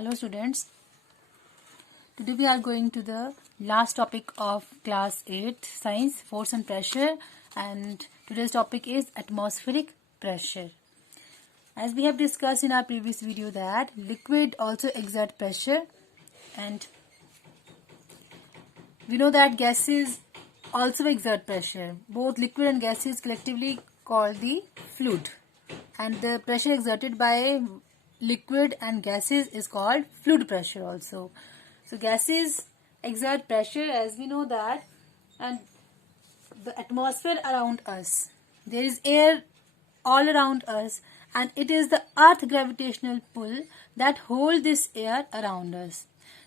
Hello students, today we are going to the last topic of class 8 science, force and pressure, and today's topic is atmospheric pressure. As we have discussed in our previous video that liquid also exert pressure, and we know that gases also exert pressure. Both liquid and gases collectively called the fluid, and the pressure exerted by liquid and gases is called fluid pressure also. So gases exert pressure, as we know that, and the atmosphere around us, there is air all around us, and it is the earth gravitational pull that hold this air around us.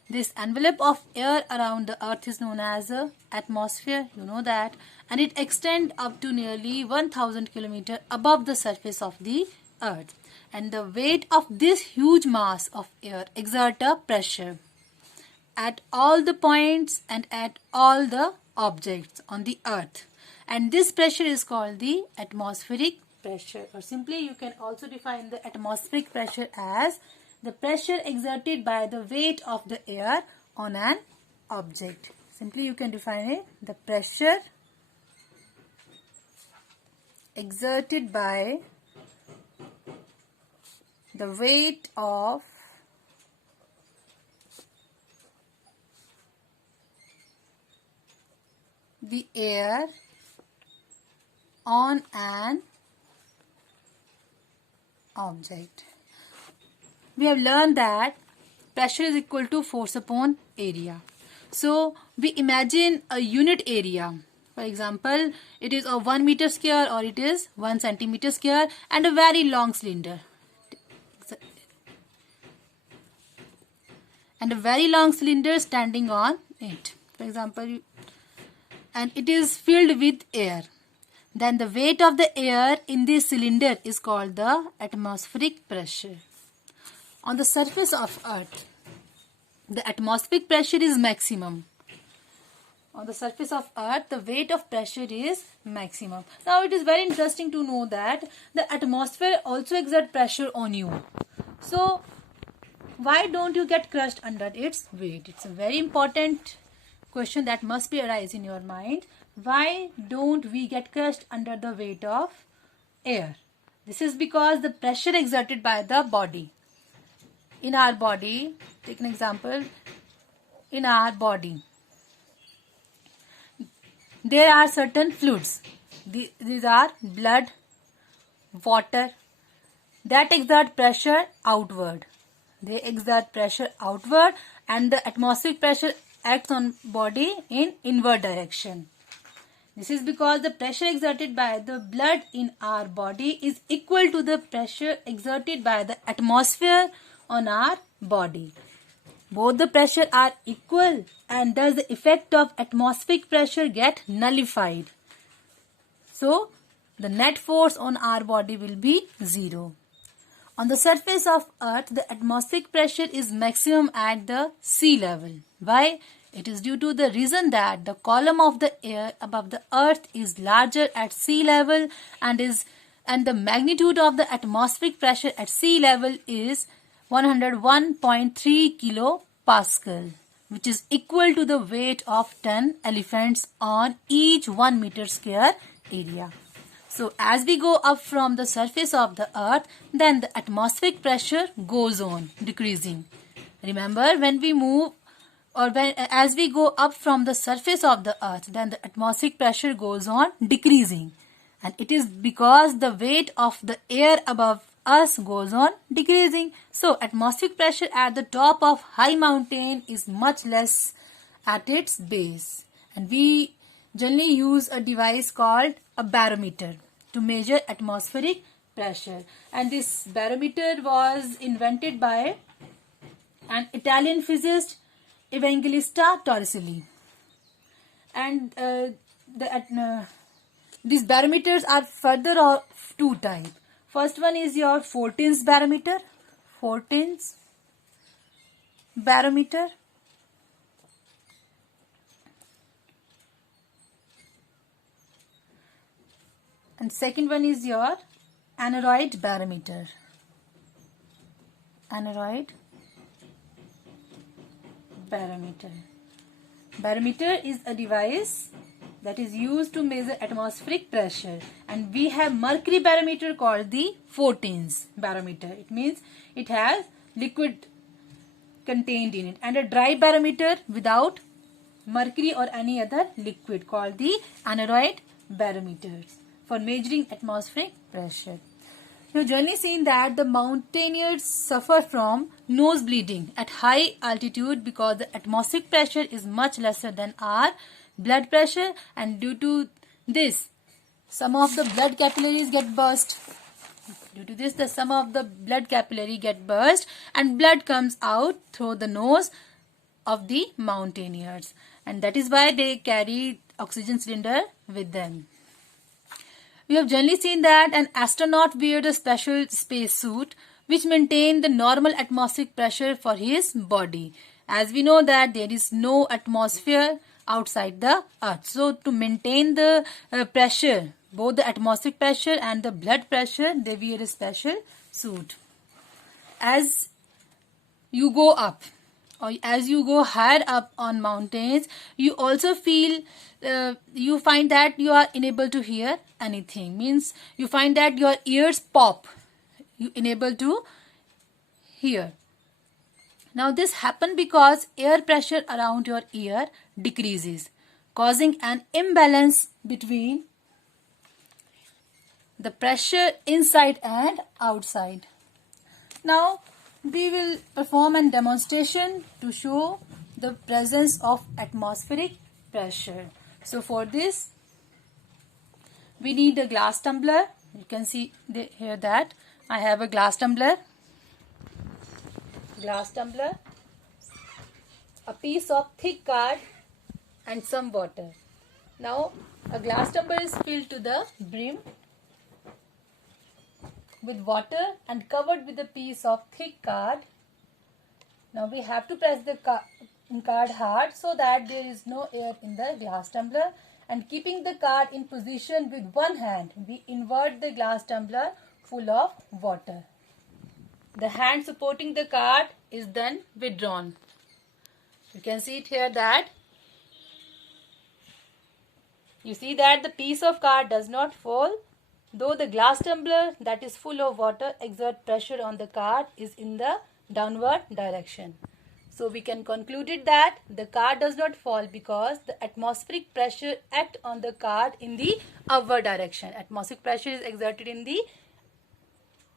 This envelope of air around the earth is known as the atmosphere, you know that, and it extends up to nearly 1000 km above the surface of the earth. And the weight of this huge mass of air exert a pressure at all the points and at all the objects on the earth. And this pressure is called the atmospheric pressure, or simply you can also define the atmospheric pressure as the pressure exerted by the weight of the air on an object. Simply you can define it, the pressure exerted by the weight of the air on an object. We have learned that pressure is equal to force upon area. So we imagine a unit area. For example, it is of 1 meter square or it is 1 centimeter square and a very long cylinder. And a very long cylinder standing on it. For example, and it is filled with air. Then the weight of the air in this cylinder is called the atmospheric pressure. On the surface of earth, the atmospheric pressure is maximum. On the surface of earth, the weight of pressure is maximum. Now it is very interesting to know that the atmosphere also exerts pressure on you. So why don't you get crushed under its weight? It's a very important question that must be arise in your mind. Why don't we get crushed under the weight of air? This is because the pressure exerted by the body. In our body, take an example, in our body, there are certain fluids. These are blood, water, that exert pressure outward. They exert pressure outward, and the atmospheric pressure acts on body in inward direction. This is because the pressure exerted by the blood in our body is equal to the pressure exerted by the atmosphere on our body. Both the pressure are equal, and thus the effect of atmospheric pressure get nullified. So the net force on our body will be 0. On the surface of earth, the atmospheric pressure is maximum at the sea level. Why? It is due to the reason that the column of the air above the earth is larger at sea level, and the magnitude of the atmospheric pressure at sea level is 101.3 kilopascal, which is equal to the weight of 10 elephants on each 1 meter square area. So as we go up from the surface of the earth, then the atmospheric pressure goes on decreasing. Remember, when we move as we go up from the surface of the earth, then the atmospheric pressure goes on decreasing. And it is because the weight of the air above us goes on decreasing. So atmospheric pressure at the top of high mountain is much less at its base. And we generally use a device called a barometer to measure atmospheric pressure. And this barometer was invented by an Italian physicist, Evangelista Torricelli. And these barometers are further of two types. First one is your Fortin's barometer. Fortin's barometer. And second one is your aneroid barometer. Aneroid barometer. Barometer is a device that is used to measure atmospheric pressure, and we have mercury barometer called the 14's barometer. It means it has liquid contained in it, and a dry barometer without mercury or any other liquid called the aneroid barometer for measuring atmospheric pressure. You've generally seen that the mountaineers suffer from nose bleeding at high altitude because the atmospheric pressure is much lesser than our blood pressure, and due to this some of the blood capillaries get burst. Due to this, some of the blood capillary get burst and blood comes out through the nose of the mountaineers, and that is why they carry oxygen cylinder with them. We have generally seen that an astronaut wears a special space suit which maintains the normal atmospheric pressure for his body. As we know that there is no atmosphere outside the earth. So to maintain the pressure, both the atmospheric pressure and the blood pressure, they wear a special suit. As you go up, or as you go higher up on mountains, you also feel you find that you are unable to hear anything. Means you find that your ears pop, you unable to hear. Now this happens because air pressure around your ear decreases, causing an imbalance between the pressure inside and outside. Now we will perform a demonstration to show the presence of atmospheric pressure. So for this we need a glass tumbler. You can see here that I have a glass tumbler, a piece of thick card and some water. Now a glass tumbler is filled to the brim with water and covered with a piece of thick card. Now we have to press the card hard so that there is no air in the glass tumbler, and keeping the card in position with one hand, we invert the glass tumbler full of water. The hand supporting the card is then withdrawn. You can see it here that you see that the piece of card does not fall, though the glass tumbler that is full of water exert pressure on the card is in the downward direction. So we can conclude it that the card does not fall because the atmospheric pressure acts on the card in the upward direction. Atmospheric pressure is exerted in the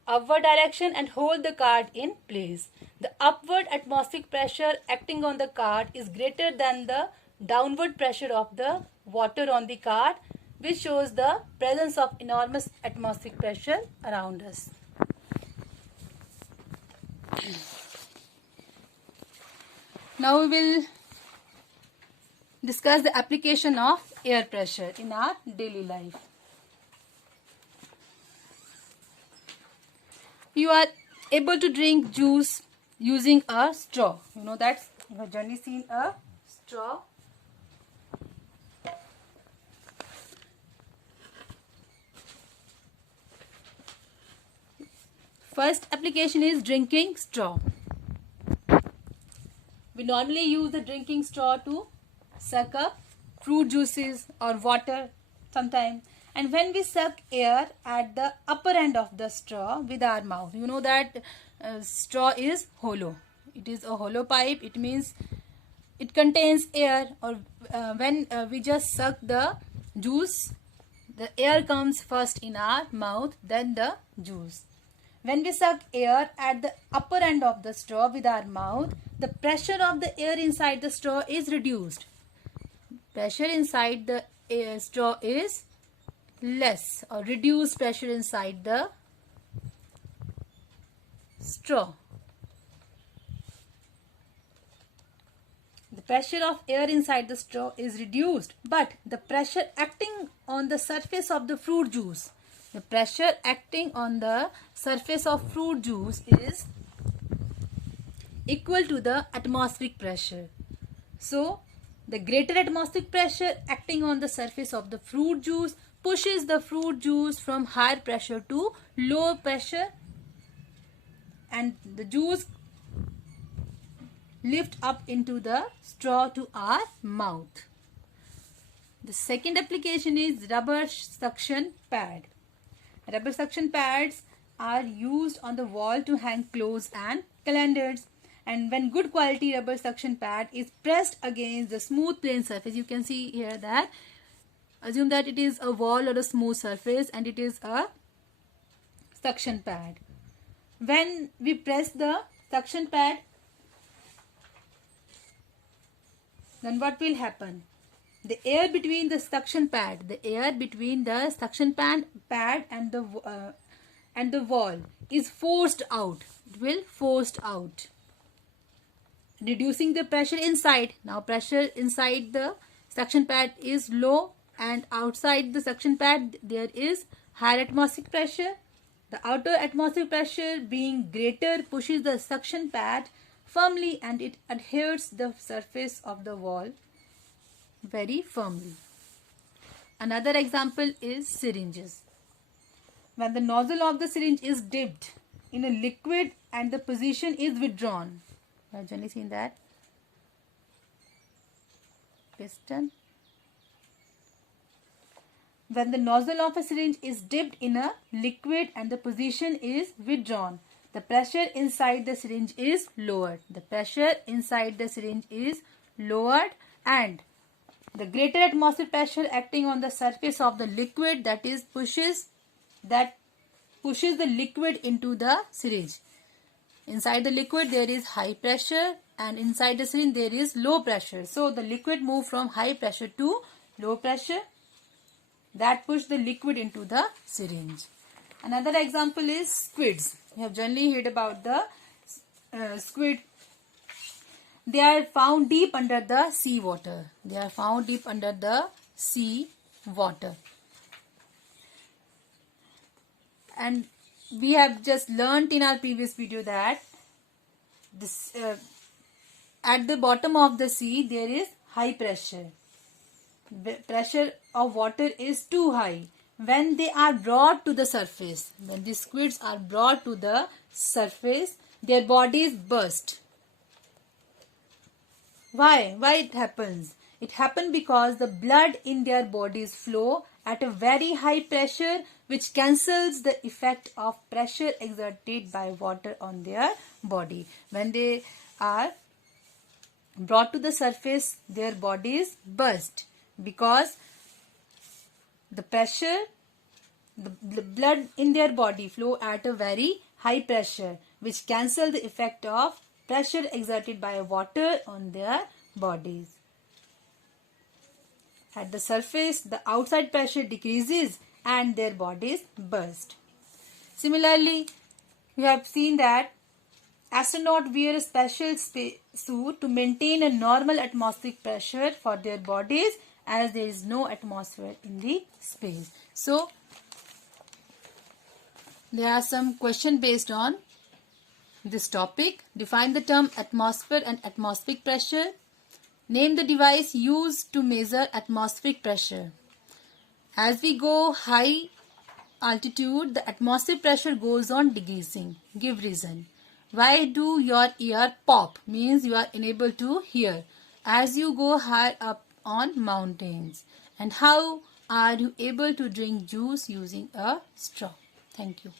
upward direction and hold the card in place. The upward atmospheric pressure acting on the card is greater than the downward pressure of the water on the card, which shows the presence of enormous atmospheric pressure around us. Now we will discuss the application of air pressure in our daily life. You are able to drink juice using a straw. You know that you have generally seen a straw. First application is drinking straw. We normally use the drinking straw to suck up fruit juices or water sometimes. And when we suck air at the upper end of the straw with our mouth, you know that straw is hollow. It is a hollow pipe. It means it contains air, or when we just suck the juice, the air comes first in our mouth, then the juice. When we suck air at the upper end of the straw with our mouth, the pressure of the air inside the straw is reduced. Pressure inside the straw is less, or reduced pressure inside the straw. The pressure of air inside the straw is reduced, but the pressure acting on the surface of the fruit juice, the pressure acting on the surface of fruit juice is equal to the atmospheric pressure. So, the greater atmospheric pressure acting on the surface of the fruit juice pushes the fruit juice from higher pressure to lower pressure, and the juice lift up into the straw to our mouth. The second application is rubber suction pad. Rubber suction pads are used on the wall to hang clothes and calendars. And when good quality rubber suction pad is pressed against the smooth plain surface, you can see here that, assume that it is a wall or a smooth surface and it is a suction pad. When we press the suction pad, then what will happen? The air between the suction pad and the wall is forced out. It will forced out, reducing the pressure inside. Now pressure inside the suction pad is low, and outside the suction pad there is higher atmospheric pressure. The outer atmospheric pressure being greater pushes the suction pad firmly, and it adheres the surface of the wall very firmly. Another example is syringes. When the nozzle of the syringe is dipped in a liquid and the position is withdrawn, I have generally seen that piston. When the nozzle of a syringe is dipped in a liquid and the position is withdrawn, the pressure inside the syringe is lowered. The pressure inside the syringe is lowered, and the greater atmospheric pressure acting on the surface of the liquid pushes the liquid into the syringe. Inside the liquid there is high pressure, and inside the syringe there is low pressure. So the liquid moves from high pressure to low pressure. That push the liquid into the syringe. Another example is squids. You have generally heard about the squid. They are found deep under the sea water. And we have just learnt in our previous video that this at the bottom of the sea there is high pressure. The pressure of water is too high. When they are brought to the surface, when the squids are brought to the surface, their bodies burst. Why it happens? It happens because the blood in their bodies flow at a very high pressure, which cancels the effect of pressure exerted by water on their body. When they are brought to the surface, their bodies burst because the pressure, the blood in their body flow at a very high pressure, which cancel the effect of pressure exerted by water on their bodies. At the surface, the outside pressure decreases and their bodies burst. Similarly, we have seen that astronauts wear a special suit to maintain a normal atmospheric pressure for their bodies, as there is no atmosphere in the space. So, there are some questions based on this topic. Define the term atmosphere and atmospheric pressure. Name the device used to measure atmospheric pressure. As we go high altitude, the atmospheric pressure goes on decreasing. Give reason. Why do your ear pop? Means you are unable to hear as you go higher up on mountains. And how are you able to drink juice using a straw? Thank you.